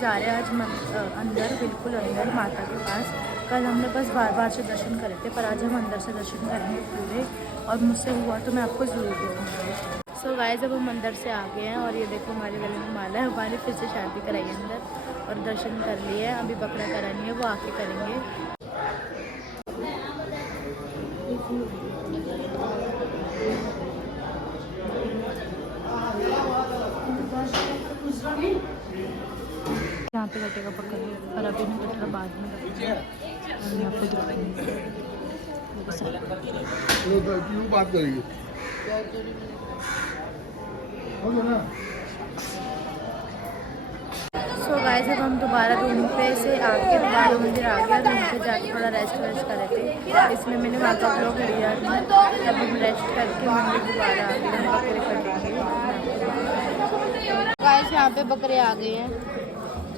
जा रहे हैं आज अंदर, बिल्कुल अंदर माता के पास। कल हमने बस बाहर से दर्शन करे थे, पर आज हम अंदर से दर्शन करेंगे पूरे, और मुझसे हुआ तो मैं आपको ज़रूर देखूँगी। सो गाइस अब हम अंदर से आ गए हैं, और ये देखो हमारे गले में माला है। हमारी फिर से शादी कराई है अंदर, और दर्शन कर लिए हैं। अभी बकरा करानी है, वो आके करेंगे। यहाँ पे कटेगा पकड़, पर अभी नहीं कट रहा, बाद में कटेगा। और यहाँ पे बात करेंगे। सो गाइस अब हम दोबारा रूम पे से आके दोबारा मंदिर आ गया। रूम पे जाके थोड़ा रेस्ट वेस्ट करे थे, इसलिए मैंने वहाँ का ब्लॉग लिया था। तब हम रेस्ट करके मंदिर दोबारा आ गए, हम बकरे कटेंगे। गाइस यहाँ पे बकरे आ गए हैं,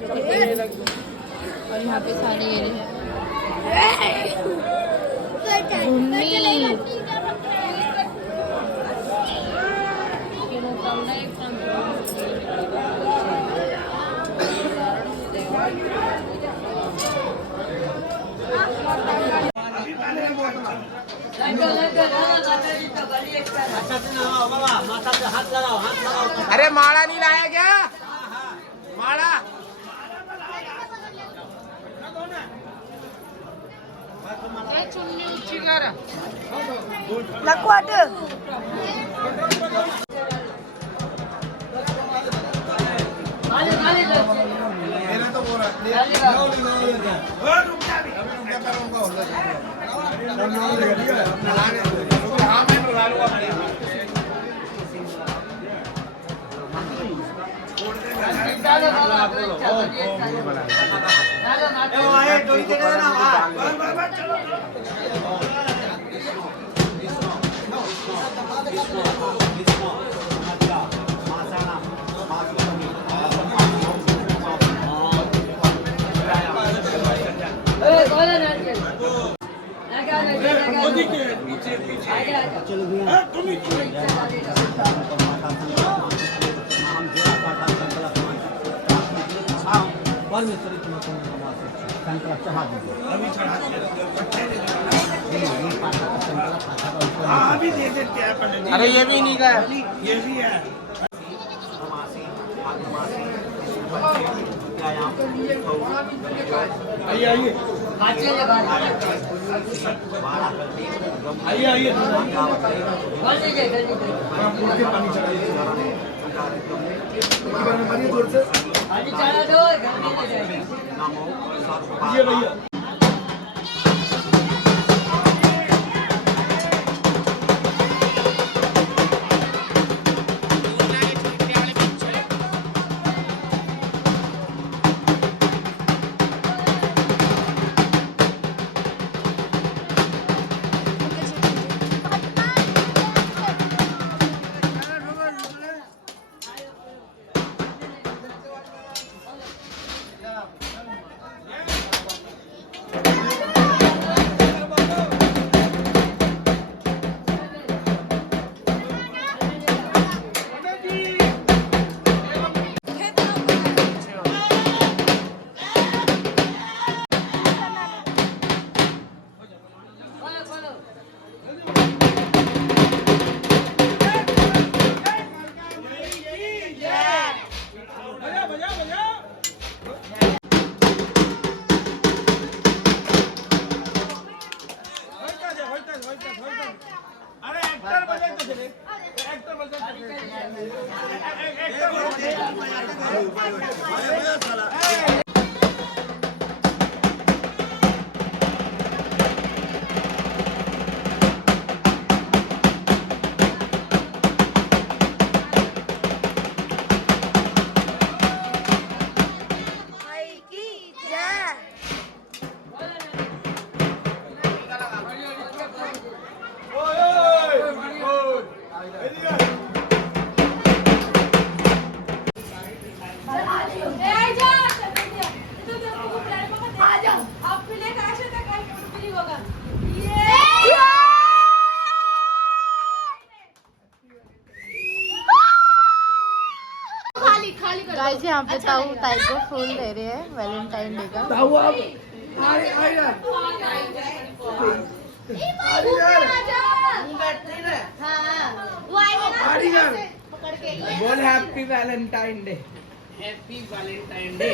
और यहाँ पे सारे ये हैं। अरे माला नहीं लाया क्या? माला चुन्नी ऊंची कर मेरा तो बोल अरे ये भी नहीं का, ये भी है। आइए आइए आइए आइए पानी चढ़ाइए भैया। गाइस यहाँ पे ताऊ ताई को फूल दे रहे हैं वैलेंटाइन डे का। ताऊ आप बोल happy Valentine day. Happy Valentine day.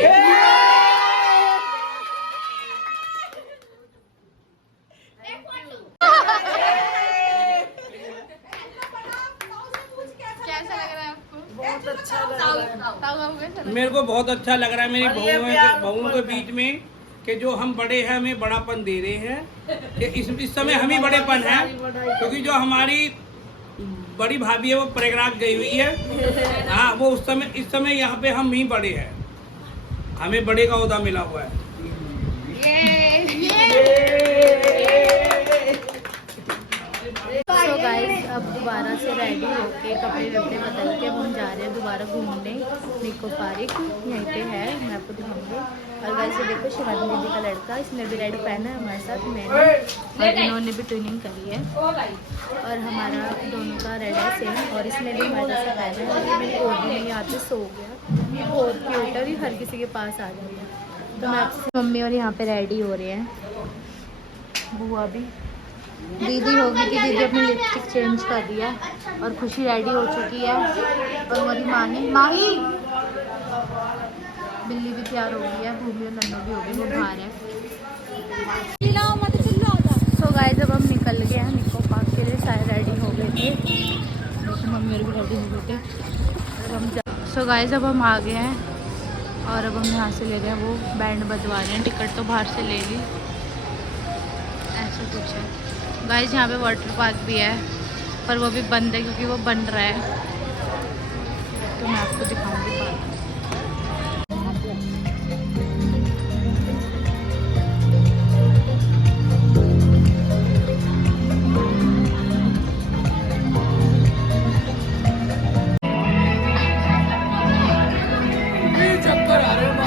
कैसा लग रहा है आपको? बहुत अच्छा लग रहा है। मेरे को बहुत अच्छा लग रहा है मेरी बहुओं के बीच में कि जो हम बड़े हैं हमें बड़ापन दे रहे हैं कि इस समय हम ही बड़ेपन है, क्योंकि जो हमारी बड़ी भाभी है वो प्रयागराज गई हुई है। हाँ, वो उस समय इस समय यहाँ पे हम ही बड़े हैं, हमें बड़े का ओहदा मिला हुआ है। तो गाइस अब दोबारा से रेडी होके कपड़े वपड़े बदल के हम जा रहे हैं दोबारा घूमने निको पार्क। यहीं पे है, मैं आपको दिखाऊंगी। और गाइस ये देखो शिवानी दीदी का लड़का, इसने भी रेड पहना है हमारे साथ, मैंने और इन्होंने भी ट्विनिंग करी है और हमारा दोनों का रेड है सेम। और इसने भी हमारे जैसा पहना है। मेरी गोदी में यहाँ पे सो गया, ये बहुत क्यूट है, हर किसी के पास आ जाएगा। तो मैं आपसे मम्मी और यहाँ पे रेडी हो रहे हैं, बुआ भी, दीदी होगी कि दीदी अपनी लिपस्टिक चेंज कर रही है और खुशी रेडी हो चुकी है। और हमारी माही बिल्ली भी तैयार हो गई है, भूमि और नन्नू भी हो गई, वो बाहर है। सो गाइस अब हम निकल गए हैं निको पार्क के लिए, सारे रेडी हो गए थे, मम्मी और भी रेडी हो गए थे। अब हम सो गाइस अब हम आ गए हैं और अब हम यहाँ से ले गए, वो बैंड बजवा रहे हैं, टिकट तो बाहर से ले ली, ऐसा कुछ है। गाइस यहाँ पे वाटर पार्क भी है पर वो भी बंद है क्योंकि वो बन रहा है, तो मैं आपको दिखाऊंगी पार्क। चक्कर आ रहे हैं।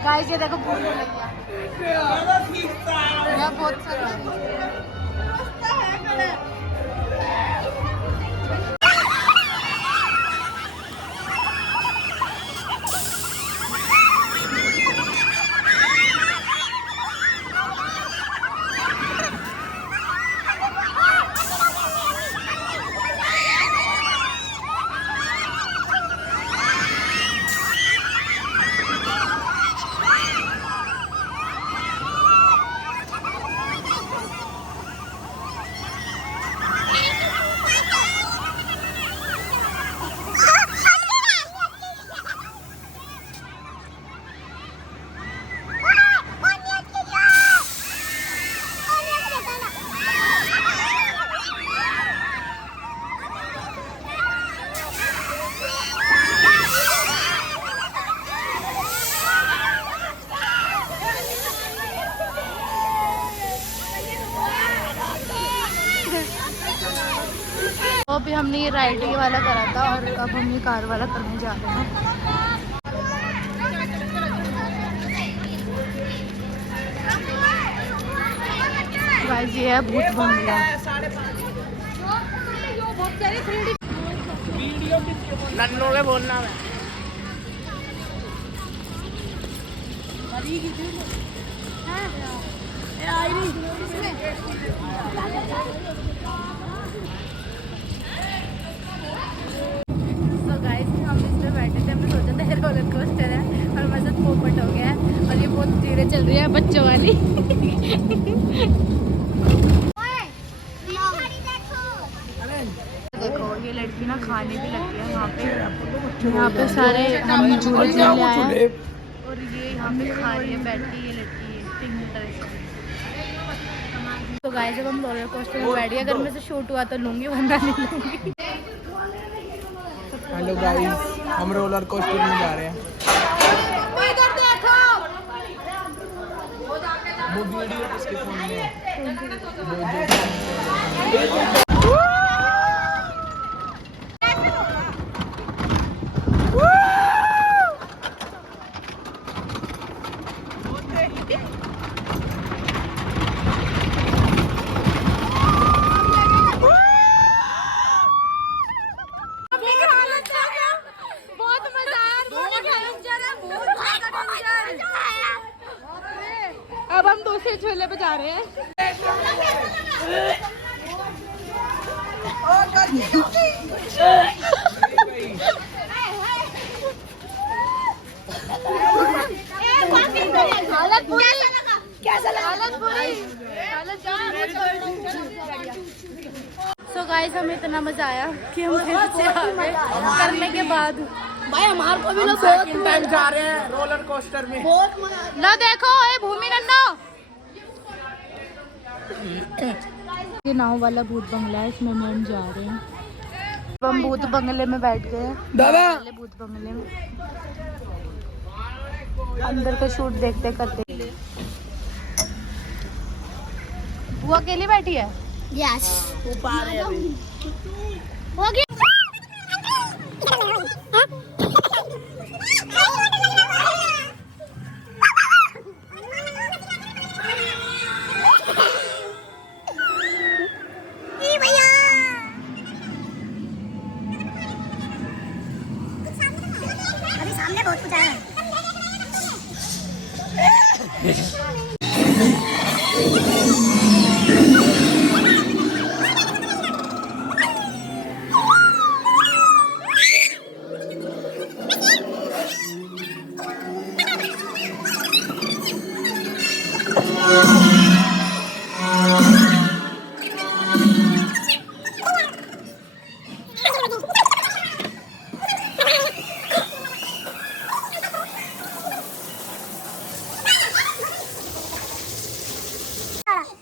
गाइस ये देखो भूल भैया बहुत सारी तो अभी हमने ये राइड वाला करा था और अब हम ये कार वाला करने जा रहे हैं। गाइस ये है भूत बंगला। नन्नू के बोलना है। रोलर कोस्टर है और मजा पोपट हो गया है और ये बहुत धीरे चल रही है बच्चों वाली। देखो ये लड़की ना खाने भी लगती है वहाँ पे, यहाँ पे सारे हम झूले झूले आए हैं और ये यहाँ पे खा रही है बैठी ये लड़की पिंक ड्रेस। तो गाइस जब हम रोलर कोस्टर में बैठी, अगर मैं से शूट हुआ तो लूंगी वरना नहीं लूंगी। हेलो गाइस, हम रोलर कोस्टर में जा रहे हैं। वो वीडियो किसके फोन में है? अब हम दूसरे झूले पे जा रहे हैं। हालत बुरी, कैसा लगा? हालत बुरी, हालत सो गाइस हमें इतना मजा आया कि हम फिर से आ गए करने के बाद। भाई हमारे को भी लोग बहुत टाइम जा रहे हैं रोलर कोस्टर में। बहुत मजा। लो देखो ये भूमि नन्ना, ये नाव वाला भूत बंगला है, इसमें हम जा रहे हैं। हम भूत बंगले में बैठ गए हैं। दादा भूत बंगले में अंदर का शूट देखते करते। वो अकेली बैठी है। यस वो पार है अभी। हो गया। अभी सामने बहुत कुछ आया है।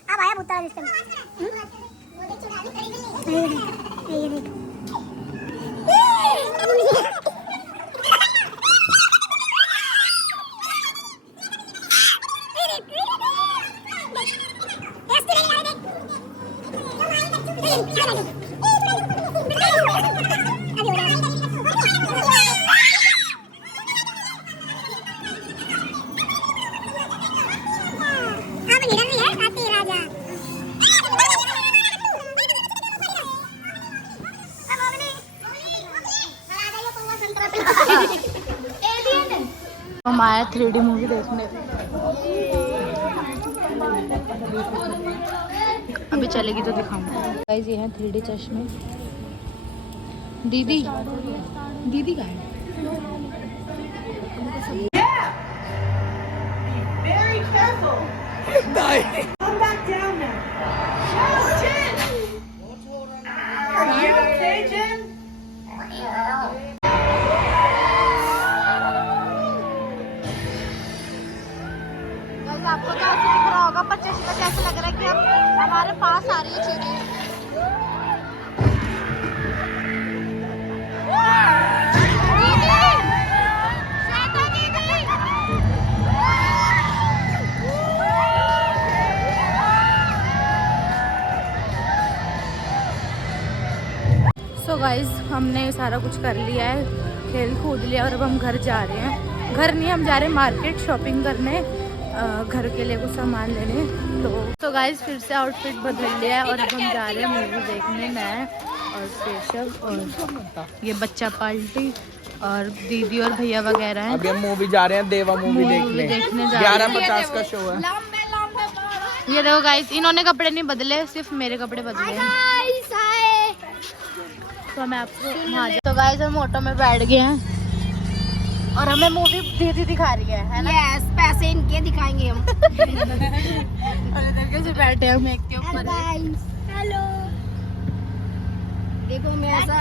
अब आया भूत वाला सिस्टम। ये देख। हम आए 3D मूवी देखने। अभी चलेगी तो दिखाऊंगा। गाइस ये हैं 3D चश्मे। दीदी दीदी का है। Very careful. Come back down now. Jen! Are you okay, Jen? आपको क्या ऐसे दिख रहा होगा 25 का, कैसे लग रहा है कि हम हमारे पास आ रही है चीजें। सो गाइज हमने सारा कुछ कर लिया है, खेल कूद लिया और अब हम घर जा रहे हैं। घर नहीं, हम जा रहे हैं मार्केट शॉपिंग करने, घर के लिए कुछ सामान लेने। तो गाइज फिर से आउटफिट बदल लिया है और अब हम जा रहे हैं मूवी देखने। मैं और केशव और ये बच्चा पार्टी और दीदी और भैया वगैरह हैं। अभी हम मूवी जा रहे हैं, देवा मूवी देखने जा रहे हैं। 11:50 का शो है। ये देखो गाइस, इन्होंने कपड़े नहीं बदले, सिर्फ मेरे कपड़े बदले हैं। तो मैं आपको वहाँ तो गाइस हम ऑटो में बैठ गए हैं और हमें मूवी दीदी दिखा रही है ना? यस, पैसे इनके दिखाएंगे हम। से बैठे हम एक के ऊपर। हेलो, देखो मैं ऐसा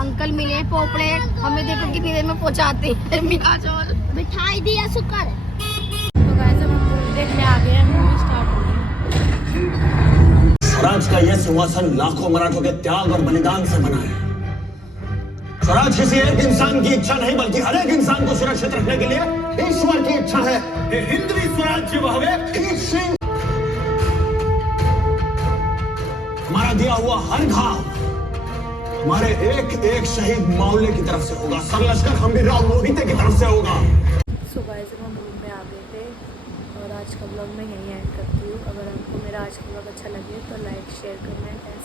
अंकल मिले पोपड़े, हमें देखो कितनी देर में पहुंचाते हैं। मिठाई दिया शुक्र। तो गाइस हम मूवी देखने आ गए हैं, मूवी स्टार्ट हो गई। स्वराज का यह सिंहासन लाखों मराठों के त्याग और बलिदान से बना है। स्वराज किसी एक इंसान की इच्छा नहीं बल्कि हर एक इंसान को सुरक्षित रखने के लिए ईश्वर की इच्छा है। हिंदवी स्वराज्य वहावे हमारा दिया हुआ हर घाव हमारे एक एक शहीद मावले की तरफ से होगा। सरलश्कर हम्बीरराव मोहिते की तरफ से होगा। सो गाइस हम रूम में आ गए थे और आज का ब्लॉग मैं यहीं एंड करती हूँ। अगर आपको मेरा आज का ब्लॉग अच्छा लगे तो लाइक शेयर कमेंट एंड